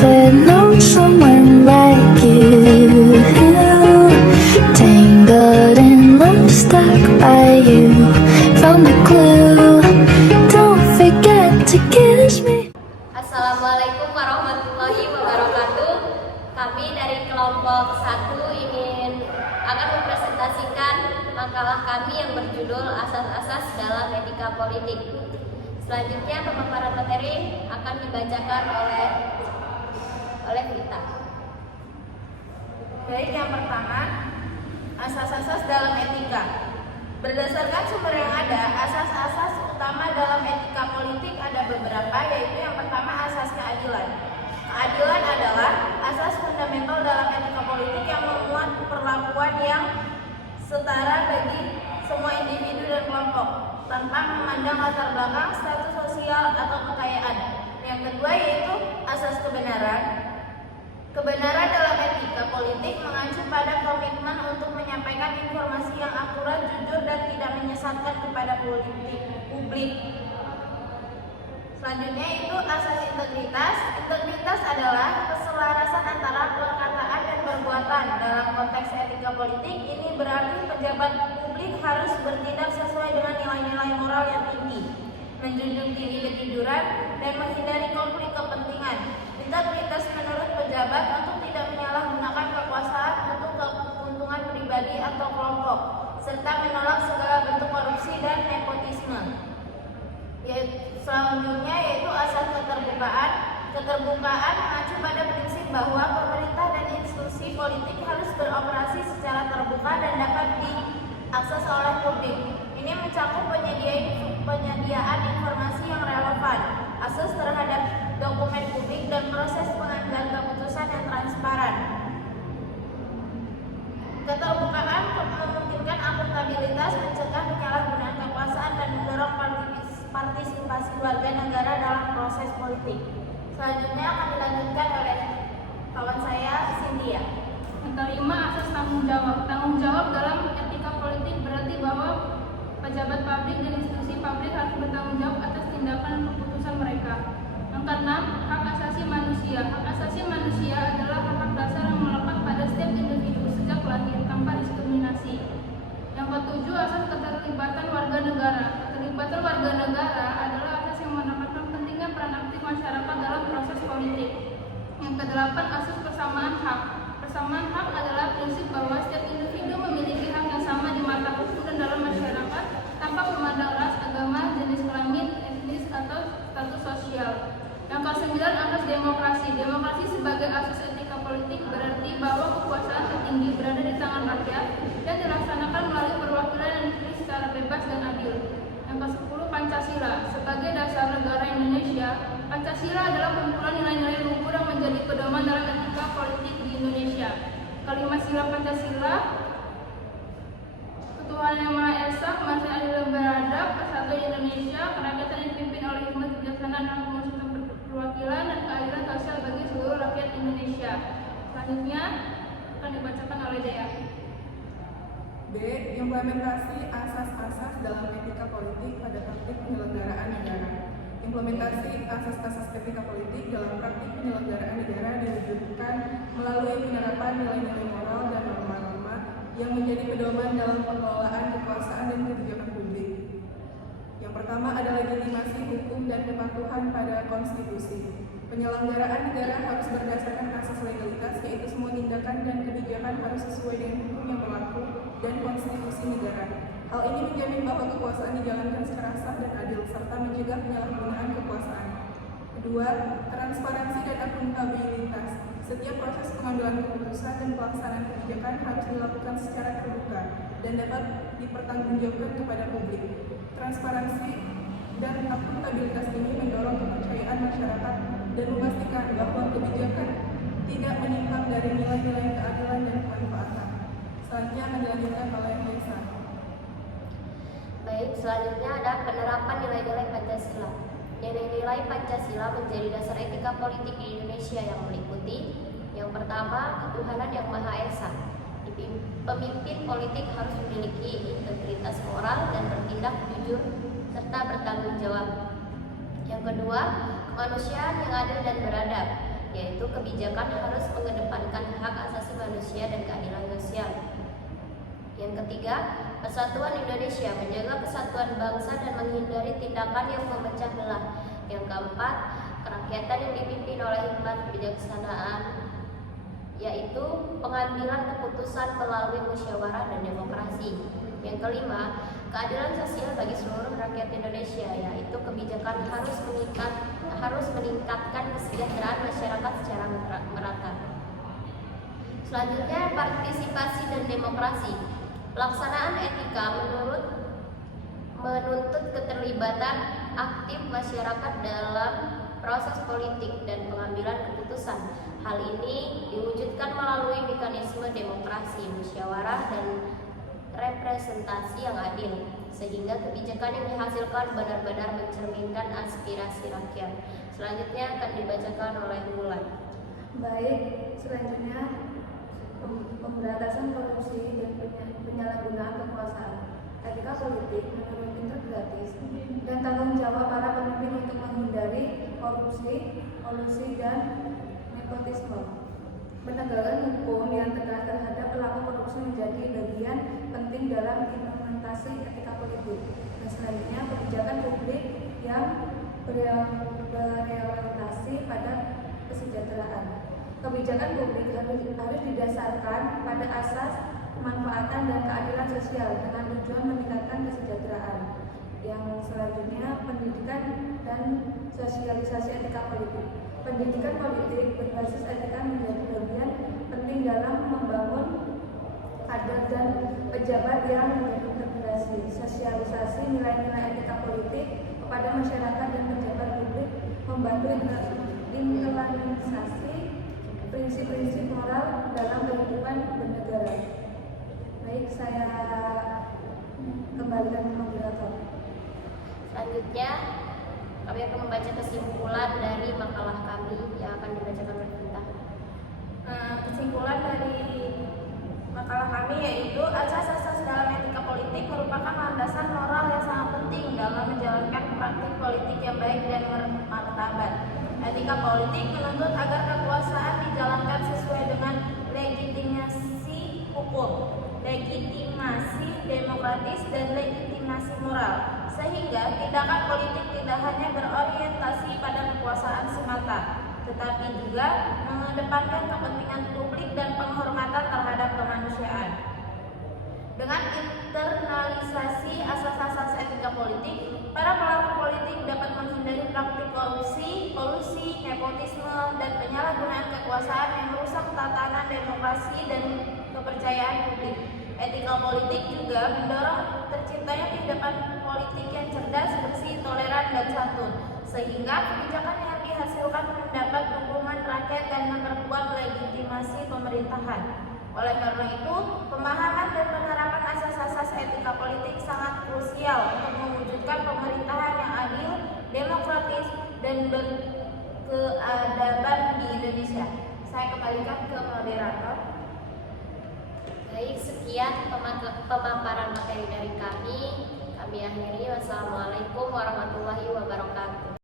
never known someone like you. Tangled in love, stuck by you. Found the clue. Don't forget to kiss me. Assalamualaikum warahmatullahi wabarakatuh. Kami dari kelompok 1 akan mempresentasikan makalah kami yang berjudul Asas-asas dalam Etika Politik. Selanjutnya pemaparan materi akan dibacakan oleh Vita. Baik, yang pertama, asas-asas dalam etika. Berdasarkan sumber yang ada, asas-asas utama dalam etika politik ada beberapa, yaitu yang pertama asas keadilan. Keadilan adalah asas fundamental dalam etika politik yang memuat perlakuan yang setara bagi semua individu dan kelompok, tanpa memandang latar belakang, status sosial, atau kekayaan. Yang kedua yaitu asas kebenaran. Kebenaran dalam etika politik mengacu pada komitmen untuk menyampaikan informasi yang akurat, jujur, dan tidak menyesatkan kepada publik. Selanjutnya itu asas integritas. Integritas adalah keselarasan antara perkataan dan perbuatan. Dalam konteks etika politik, ini berarti pejabat publik harus bertindak sesuai dengan nilai-nilai moral yang tinggi, menjunjung tinggi kejujuran, dan menghindari konflik kepentingan. Integritas menurut pejabat untuk tidak menyalahgunakan kekuasaan untuk keuntungan pribadi atau kelompok, serta menolak segala bentuk korupsi dan nepotisme. Selanjutnya yaitu asas keterbukaan. Keterbukaan mengacu pada prinsip bahwa pemerintah dan institusi politik harus beroperasi secara terbuka dan dapat diakses oleh publik. Ini mencakup penyediaan informasi yang relevan, akses terhadap dokumen publik, dan proses pengambilan keputusan yang transparan. Keterbukaan memungkinkan akuntabilitas, mencegah penyalahgunaan kekuasaan, dan mendorong partisipasi warga negara dalam proses politik. Selanjutnya akan dilanjutkan oleh kawan saya, Cynthia. Yang kelima, asas tanggung jawab. Tanggung jawab dalam etika politik berarti bahwa pejabat publik dan institusi publik harus bertanggung jawab atas tindakan dan keputusan mereka. Yang keenam, hak asasi manusia. Hak asasi manusia adalah hak dasar yang melekat pada setiap individu sejak lahir tanpa diskriminasi. Yang ketujuh, asas keterlibatan warga negara. Keterlibatan warga negara adalah asas yang menekankan pentingnya peran aktif masyarakat dalam proses politik. Yang kedelapan, asas persamaan hak. Persamaan hak adalah prinsip bahwa setiap individu memiliki hak yang sama di mata hukum dan dalam masyarakat tanpa memandang ras, agama, jenis kelamin, etnis, atau status sosial. Yang kesembilan, asas demokrasi. Demokrasi sebagai asas etika politik berarti bahwa kekuasaan tertinggi berada di tangan rakyat dan dilaksanakan melalui perwakilan yang dipilih secara bebas dan adil. Yang ke-10, Pancasila. Sebagai dasar negara Indonesia, Pancasila adalah kumpulan nilai-nilai luhur yang menjadi pedoman dalam etika politik di Indonesia. Kelima sila Pancasila: Ketuhanan Yang Maha Esa, kemanusiaan adil dan beradab, persatuan Indonesia, kerakyatan yang dipimpin oleh hikmat kebijaksanaan dan kemanusiaan perwakilan, dan keadilan sosial bagi seluruh rakyat Indonesia. Selanjutnya akan dibacakan oleh Dea. B. Implementasi asas-asas dalam etika politik pada praktik penyelenggaraan negara. Implementasi asas-asas etika politik dalam praktik penyelenggaraan negara diwujudkan melalui penerapan nilai-nilai moral dan norma-norma yang menjadi pedoman dalam pengelolaan kekuasaan dan kebijakan publik. Yang pertama ada legitimasi hukum dan kepatuhan pada konstitusi. Penyelenggaraan negara harus berdasarkan asas legalitas, yaitu semua tindakan dan kebijakan harus sesuai dengan hukum yang berlaku dan konstitusi negara. Hal ini menjamin bahwa kekuasaan dijalankan secara sah dan adil, serta mencegah penyalahgunaan kekuasaan. Kedua, transparansi dan akuntabilitas. Setiap proses pengambilan keputusan dan pelaksanaan kebijakan harus dilakukan secara terbuka dan dapat dipertanggungjawabkan kepada publik. Transparansi dan akuntabilitas ini mendorong kepercayaan masyarakat dan memastikan bahwa kebijakan tidak menyimpang dari nilai-nilai keadilan dan kemanfaatan. Selanjutnya akan dilanjutkan oleh Lisa. Baik, selanjutnya ada penerapan nilai-nilai Pancasila. Nilai-nilai Pancasila menjadi dasar etika politik di Indonesia yang meliputi: yang pertama, ketuhanan yang Maha Esa. Pemimpin politik harus memiliki integritas moral dan bertindak jujur serta bertanggung jawab. Yang kedua, kemanusiaan yang adil dan beradab. yaitu kebijakan harus mengedepankan hak asasi manusia dan keadilan sosial. Yang ketiga, persatuan Indonesia, menjaga kesatuan bangsa dan menghindari tindakan yang memecah belah. Yang keempat, kerakyatan yang dipimpin oleh hikmat kebijaksanaan, yaitu pengambilan keputusan melalui musyawarah dan demokrasi. Yang kelima, keadilan sosial bagi seluruh rakyat Indonesia, yaitu kebijakan harus meningkatkan kesejahteraan masyarakat secara merata. Selanjutnya, partisipasi dan demokrasi. Pelaksanaan etika menuntut keterlibatan aktif masyarakat dalam proses politik dan pengambilan keputusan. Hal ini diwujudkan melalui mekanisme demokrasi, musyawarah, dan representasi yang adil, sehingga kebijakan yang dihasilkan benar-benar mencerminkan aspirasi rakyat. Selanjutnya akan dibacakan oleh Wulan. Baik, selanjutnya pemberantasan korupsi dan penyalahgunaan kekuasaan. Etika politik menurut integratis dan tanggung jawab para pemimpin untuk menghindari korupsi, kolusi, dan nepotisme. Penegakan hukum yang tegas terhadap pelaku korupsi menjadi bagian penting dalam implementasi etika politik. Dan selanjutnya, kebijakan publik yang berorientasi pada kesejahteraan. Kebijakan publik harus didasarkan pada asas kemanfaatan dan keadilan sosial dengan tujuan meningkatkan kesejahteraan. Yang selanjutnya, pendidikan dan sosialisasi etika politik. Pendidikan politik berbasis etika menjadi bagian penting dalam membangun kader dan pejabat yang terintegrasi. Sosialisasi nilai-nilai etika politik kepada masyarakat dan pejabat publik membantu implementasi prinsip-prinsip moral dalam kehidupan bernegara. Baik, saya kembalikan ke moderator. Selanjutnya, kami akan membaca kesimpulan dari makalah kami yang akan dibacakan oleh kita. Kesimpulan dari makalah kami yaitu asas-asas dalam etika politik merupakan landasan moral yang sangat penting dalam menjalankan praktik politik yang baik dan bermartabat. Etika politik menuntut agar kekuasaan dijalankan sesuai dengan legitimasi hukum, legitimasi demokratis, dan legitimasi moral, sehingga tindakan politik tidak hanya berorientasi pada kekuasaan semata, tetapi juga mengedepankan kepentingan publik dan penghormatan terhadap kemanusiaan. Dengan internalisasi asas-asas etika politik, para pelaku politik dapat menghindari praktik korupsi, kolusi, nepotisme, dan penyalahgunaan kekuasaan yang merusak tatanan demokrasi dan kepercayaan publik. Etika politik juga mendorong terciptanya kehidupan politik yang cerdas, bersih, toleran, dan santun, sehingga kebijakan yang dihasilkan mendapat dukungan rakyat dan memperkuat legitimasi pemerintahan. Oleh karena itu, pemahaman dan penerapan asas-asas etika politik sangat krusial untuk mewujudkan pemerintahan yang adil, demokratis, dan berkeadaban di Indonesia. Saya kembalikan ke moderator. Baik, sekian pemaparan materi dari kami. Kami akhiri. Wassalamualaikum warahmatullahi wabarakatuh.